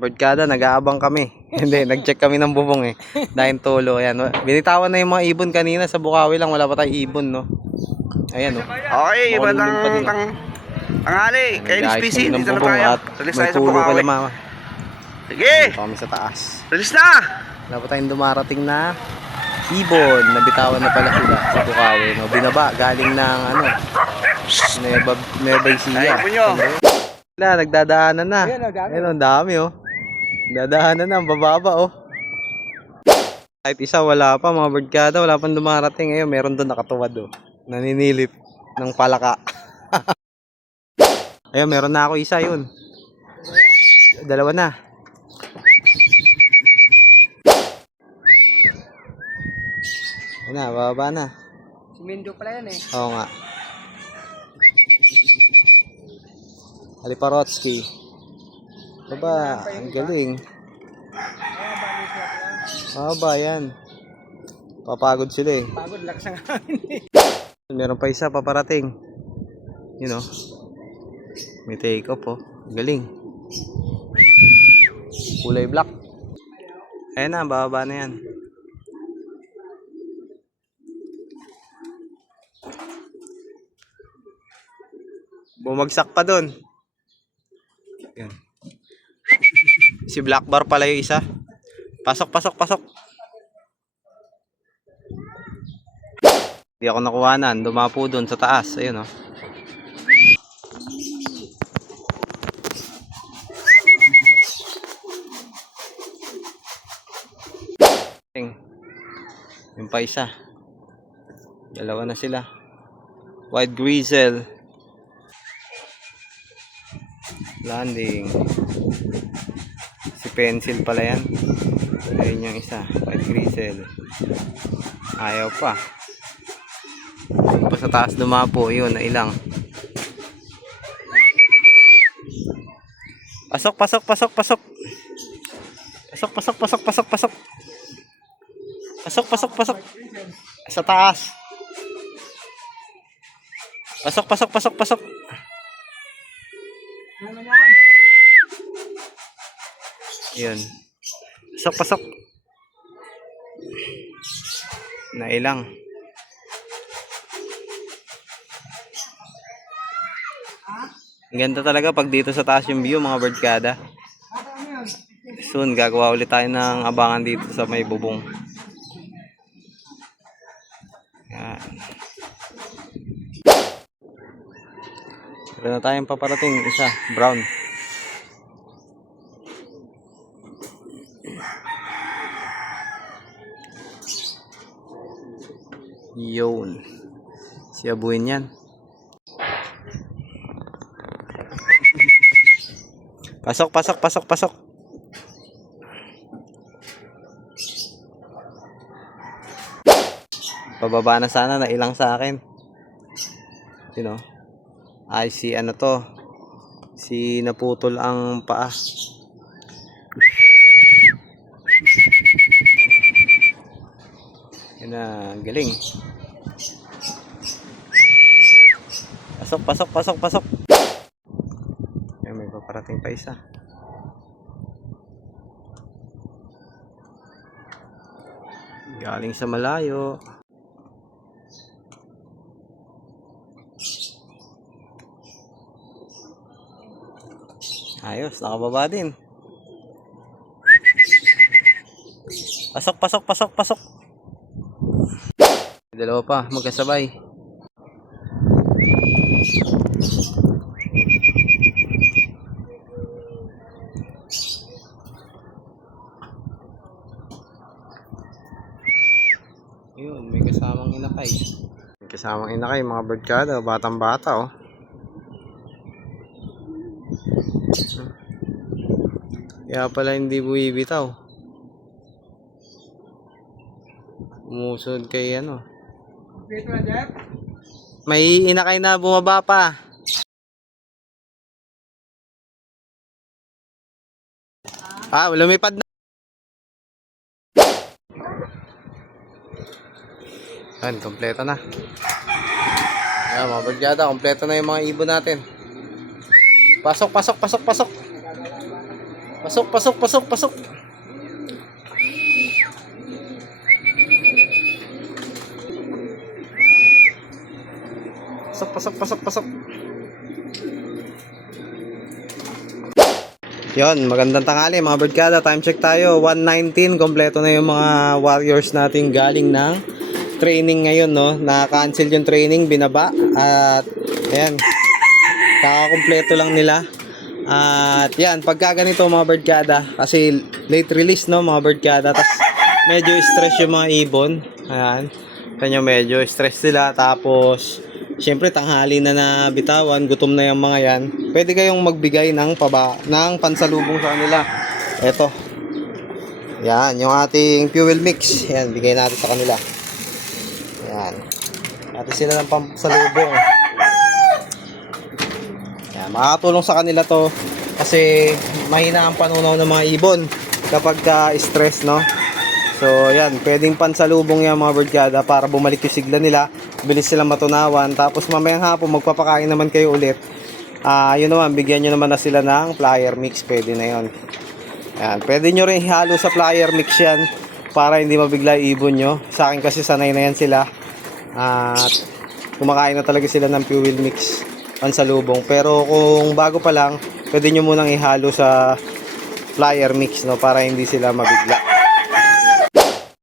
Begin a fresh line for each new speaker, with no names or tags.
Barkada, nag-aabang kami. Hindi, nag-check kami ng bubong eh. Dahil tulo, ayan. Binitawan na yung mga ibon kanina sa Bukawi lang, wala pa tayong ibon, no? Ayan, no?
Okay, iba
Makululong pa din.
tang tang tanghali. Kay NSPC, dito na tayo.
may
tayo sa
tulo
Bukawi.
pala, mama.
Sige,
Dito kami sa taas.
release na!
Wala pa tayong dumarating na ibon. Nabitawan na pala sila sa Bukawi, no? Binaba, galing ng, ano, Nueva, Nueva Ecija.
Ay, ibon nyo.
Wala, nagdadaanan na. Ayun, ang dami, oh. Nagdadaanan na, bababa, oh. Kahit isa, wala pa, mga birdkada, wala pang dumarating. Ngayon, meron doon nakatuwad, oh. Naninilip ng palaka. Ayun, meron na ako isa, yun. Dalawa na. Ayun na, bababa na.
Si Mindo pala yan eh.
Oo nga. Aliparotsky. Baba, ang galing. Baba, yan. Papagod sila eh.
Pagod lakas ang
Meron pa isa paparating. You know. May take off oh. Galing. Kulay black. Ayan na, bababa na yan. Bumagsak pa dun. Yan. Si Black Bar pala yung isa. Pasok, pasok, pasok. Hindi ako nakuhanan. Dumapo dun sa taas. Ayun oh. Ting. Yung pa isa. Dalawa na sila. White Grizzle. Landing. Pencil pala yan. Ayun yung isa. White Grizzle. Ayaw pa. Pa sa taas dumapo. Yun, na ilang. Pasok, pasok, pasok, pasok. Pasok, pasok, pasok, pasok, pasok. Pasok, pasok, pasok. Sa taas. Pasok, pasok, pasok, pasok. Yun. Pasok, pasok. Nailang. Ang ganda talaga pag dito sa taas yung view mga birdkada. Soon gagawa ulit tayo ng abangan dito sa may bubong. Yan. Meron na tayong paparating isa, brown. Yun. Si Abuin yan. Pasok, pasok, pasok, pasok. Pababa na sana, nailang sa akin. You know? Ay, si ano to. Si naputol ang paa. Yun na, galing. Pasok, pasok, pasok, pasok. Ay, may paparating pa isa. Galing sa malayo. Ayos, nakababa din. Pasok, pasok, pasok, pasok. Dalawa pa, magkasabay. Yun, may kasamang inakay. May kasamang inakay, mga birdkada, batang bata oh. Kaya pala hindi buwibitaw. Umusod kay ano. May inakay na bumaba pa. Ah, lumipad na. Yan, kompleto na. Yan, mga bagyada, kompleto na yung mga ibon natin. Pasok, pasok, pasok, pasok. Pasok, pasok, pasok, pasok. Pasok, pasok, pasok, pasok. Yon, magandang tanghali mga birdkada. Time check tayo. 119. Kompleto na yung mga warriors natin galing ng training ngayon, no? Na-cancel yung training, binaba. At, ayan. Kakakompleto lang nila. At, yan. Pagka ganito mga birdkada, kasi late release, no? Mga birdkada. Tapos, medyo stress yung mga ibon. Ayan. Kanya medyo stress sila. Tapos, Siyempre tanghali na nabitawan, gutom na yung mga yan. Pwede kayong magbigay ng paba ng pansalubong sa kanila. Ito. Yan, yung ating fuel mix. Yan, bigay natin sa kanila. Yan. Natin sila ng pansalubong. Yan, makakatulong sa kanila to kasi mahina ang panunaw ng mga ibon kapag ka stress, no? So, yan, pwedeng pansalubong yan mga birdgada para bumalik yung sigla nila. Bilis silang matunawan. Tapos mamayang hapon, magpapakain naman kayo ulit. Ah, yun naman, bigyan nyo naman na sila ng flyer mix. Pwede na yun. Yan, pwede nyo rin ihalo sa flyer mix yan para hindi mabigla ibon nyo. Sa akin kasi sanay na yan sila. At kumakain na talaga sila ng fuel mix pansalubong. Pero kung bago pa lang, pwede nyo munang ihalo sa flyer mix no para hindi sila mabigla.